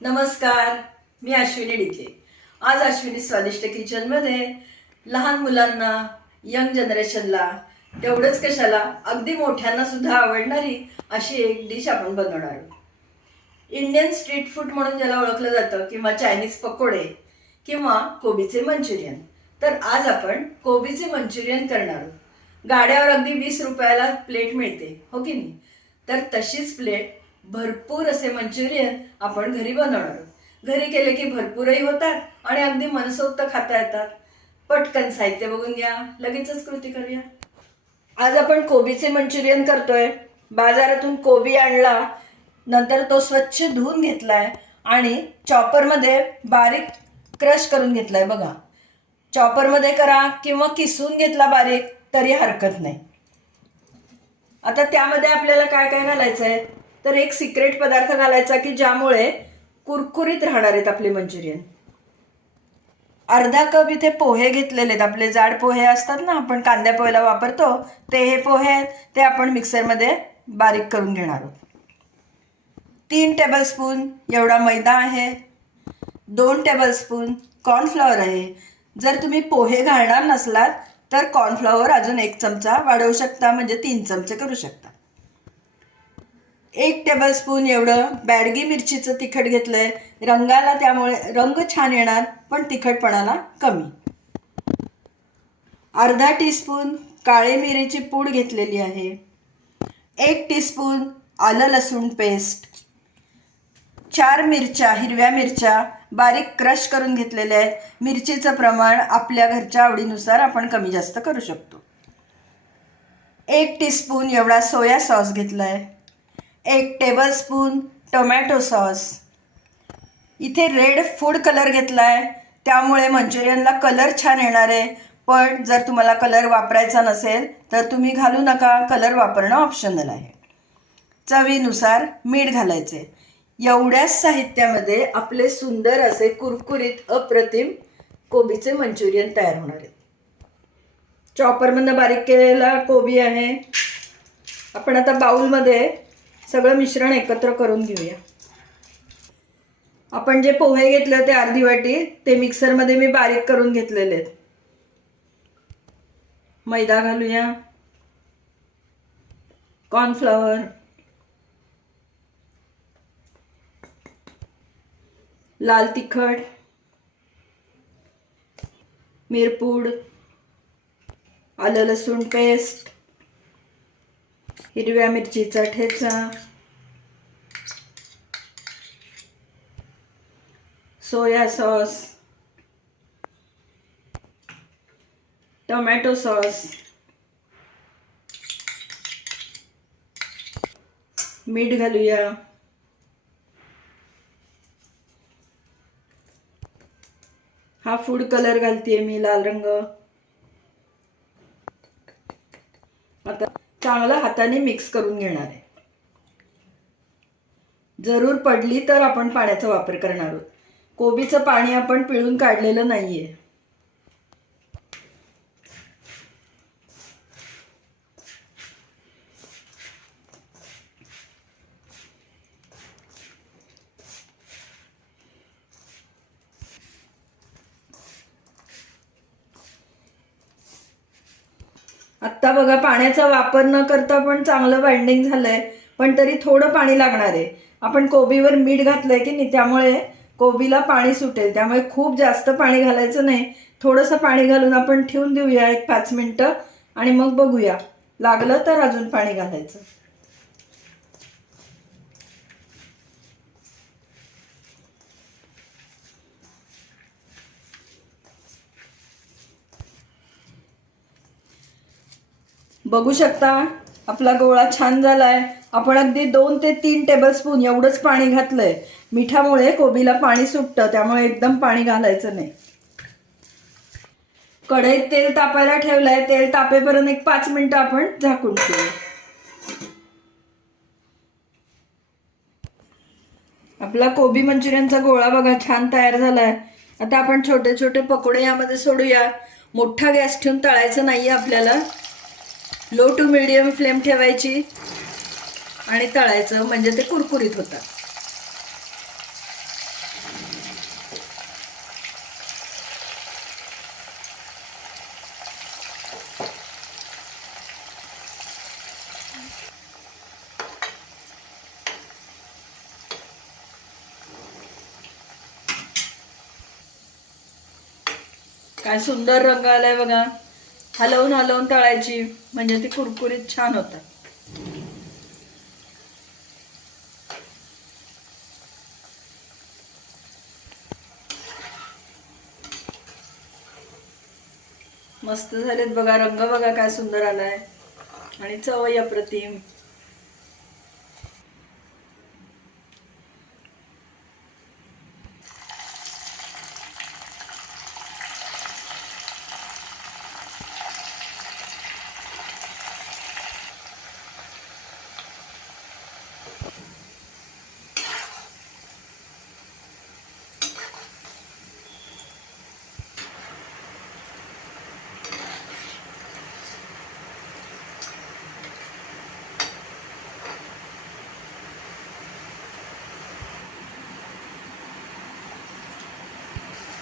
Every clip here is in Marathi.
नमस्कार मी अश्विनी डिके आज अश्विनी स्वादिष्ट किचनमध्ये लहान मुलांना यंग जनरेशनला तेवढंच कशाला अगदी मोठ्यांना सुद्धा आवडणारी अशी एक डिश आपण बनवणार आहोत. इंडियन स्ट्रीट फूड म्हणून ज्याला ओळखलं जातं किंवा चायनीज पकोडे किंवा कोबीचे मंचुरियन. तर आज आपण कोबीचे मंचुरियन करणार आहोत. गाड्यावर अगदी वीस रुपयाला प्लेट मिळते हो की नाही? तर तशीच प्लेट भरपूर असे मंचुरियन आपण घरी बनवणार आहोत. घरी केले की भरपूरही होतात आणि अगदी मनसोक्त खाता येतात. पटकन साहित्य बघून घ्या. लगेचच कृती करूया. आज आपण कोबीचे मंचुरियन करतोय. बाजारातून कोबी आणला. नंतर तो स्वच्छ धुवून घेतलाय आणि चॉपरमध्ये बारीक क्रश करून घेतलाय बघा. चॉपरमध्ये करा किंवा किसून घेतला बारीक तरी हरकत नाही. आता त्यामध्ये आपल्याला काय काय घालायचं आहे तर एक सिक्रेट पदार्थ घालायचा की ज्यामुळे कुरकुरीत राहणार आहेत आपले मंचुरियन. अर्धा कप इथे पोहे घेतलेले आहेत. आपले जाड पोहे असतात ना आपण कांद्या पोहेला वापरतो ते हे पोहे आहेत ते आपण मिक्सरमध्ये बारीक करून घेणार आहोत. तीन टेबलस्पून एवढा मैदा आहे. दोन टेबलस्पून कॉर्नफ्लॉवर आहे. जर तुम्ही पोहे घालणार नसलात तर कॉर्नफ्लॉवर अजून एक चमचा वाढवू शकता म्हणजे तीन चमचे करू शकता. एक टेबलस्पून एवढं बॅडगी मिरचीचं तिखट घेतलं आहे रंगाला त्यामुळे रंग छान येणार पण तिखटपणाला कमी. अर्धा टीस्पून काळे मिरीची पूड घेतलेली आहे. एक टीस्पून आलं लसूण पेस्ट चार मिरच्या हिरव्या मिरच्या बारीक क्रश करून घेतलेल्या आहेत. मिरचीचं प्रमाण आपल्या घरच्या आवडीनुसार आपण कमी जास्त करू शकतो. एक टीस्पून एवढा सोया सॉस घेतला आहे एक टेबलस्पून टोमॅटो सॉस इथे रेड फूड कलर घेतला आहे त्यामुळे मंचुरियनला कलर छान येणार आहे. पण जर तुम्हाला कलर वापरायचा नसेल तर तुम्ही घालू नका. कलर वापरणं ऑप्शनल आहे. चवीनुसार मीठ घालायचे. एवढ्याच साहित्यामध्ये आपले सुंदर असे कुरकुरीत अप्रतिम कोबीचे मंचुरियन तयार होणार आहेत. चॉपरमधनं बारीक केलेला कोबी आहे. आपण आता बाऊलमध्ये सगळं मिश्रण एकत्र करून घेऊया. आपण जे पोहे घेतले होते अर्धी वाटी ते मिक्सरमध्ये मी बारीक करून घेतलेले आहेत. मैदा घालूया. कॉर्नफ्लॉवर. लाल तिखट. मिरपूड. आलं लसूण पेस्ट. हिरव्या मिरचीचा ठेचा. Soya sauce. Tomato sauce. मीठ घालूया. हा फूड कलर घालतेय मी लाल रंग. आता चांगलं हाताने मिक्स करून घेणार आहे. जरूर पडली तर आपण पाण्याचा वापर करणार आहोत. कोबीचं पाणी आपण पिळून काढलेलं नाहीये. आत्ता बघा पाण्याचा वापर न करता पण चांगलं बाइंडिंग झालंय पण तरी थोडं पाणी लागणार आहे. आपण कोबीवर मीठ घातलंय की नाही त्यामुळे कोबीला पाणी सुटेल. त्यामुळे खूप जास्त पाणी घालायचं नाही. थोडंसं पाणी घालून आपण ठेवून देऊया एक पाच मिनटं आणि मग बघूया. लागलं तर अजून पाणी घालायचं. बघू शकता आपला गोळा छान झालाय. आपण अगदी दोन ते तीन टेबलस्पून एवढंच पाणी घातलंय. मिठामुळे कोबीला पाणी सुटतं त्यामुळे एकदम पाणी घालायचं नाही. कढईत तेल तापायला ठेवलंय. तेल तापेपर्यंत एक पाच मिनिटं आपण झाकून ठेवू. आपला कोबी मंचुरियनचा गोळा बघा छान तयार झालाय. आता आपण छोटे छोटे पकोडे यामध्ये सोडूया. मोठा गॅस ठेवून तळायचं नाहीये आपल्याला. लो टू मिडियम फ्लेम ठेवायची आणि तळायचं म्हणजे ते कुरकुरीत होतात. काय सुंदर रंग आलाय बघा. हलवून हलवून तळायची. म्हणजे ती कुरकुरीत छान होतात. मस्त झालेत बघा. रंग बघा काय सुंदर आलाय. आणि चव अप्रतिम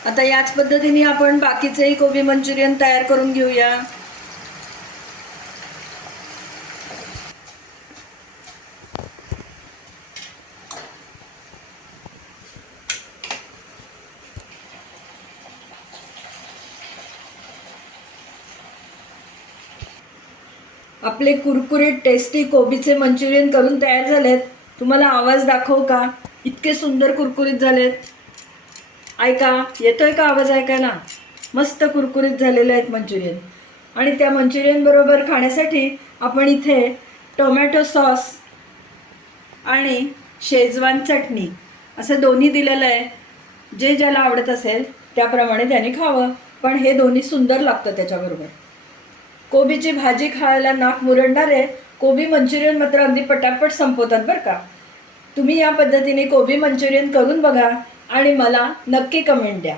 आता याच पद्धतीने आपण बाकीचेही कोबी मंचुरियन तयार करून घेऊया. आपले कुरकुरीत टेस्टी कोबीचे मंचुरियन करून तयार झालेत. तुम्हाला आवाज दाखवू का? इतके सुंदर कुरकुरीत झालेत. ऐका येतोय का आवाज ऐकायला? मस्त कुरकुरीत झालेले आहेत मंचुरियन. आणि त्या मंचुरियन बरोबर खाण्यासाठी आपण इथे टोमॅटो सॉस आणि शेजवान चटणी असं दोन्ही दिलेलं आहे. जे ज्याला आवडत असेल त्याप्रमाणे त्याने खावं. पण हे दोन्ही सुंदर लागतं त्याच्याबरोबर. कोबीची भाजी खायला नाक मुरडणारे कोबी मंचुरियन मात्र अगदी पटापट संपवतात बरं का. तुम्ही या पद्धतीने कोबी मंचुरियन करून बघा. आणि मला नक्की कमेंट द्या.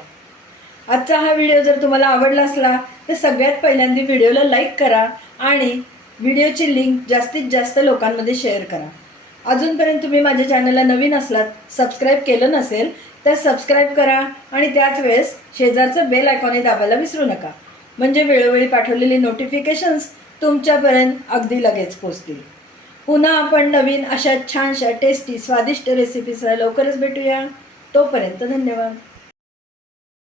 आजचा हा व्हिडिओ जर तुम्हाला आवडला असला तर सगळ्यात पहिल्यांदा व्हिडिओला लाईक करा आणि व्हिडिओची लिंक जास्तीत जास्त लोकांमध्ये शेअर करा. अजूनपर्यंत तुम्ही माझ्या चॅनलला नवीन असलात सबस्क्राईब केलं नसेल तर सबस्क्राईब करा आणि त्याच वेळेस शेजारचं बेल आयकॉनही दाबायला विसरू नका. म्हणजे वेळोवेळी पाठवलेली नोटिफिकेशन्स तुमच्यापर्यंत अगदी लगेच पोचतील. पुन्हा आपण नवीन अशा छानशा टेस्टी स्वादिष्ट रेसिपीसला लवकरच भेटूया. तोपर्यंत धन्यवाद.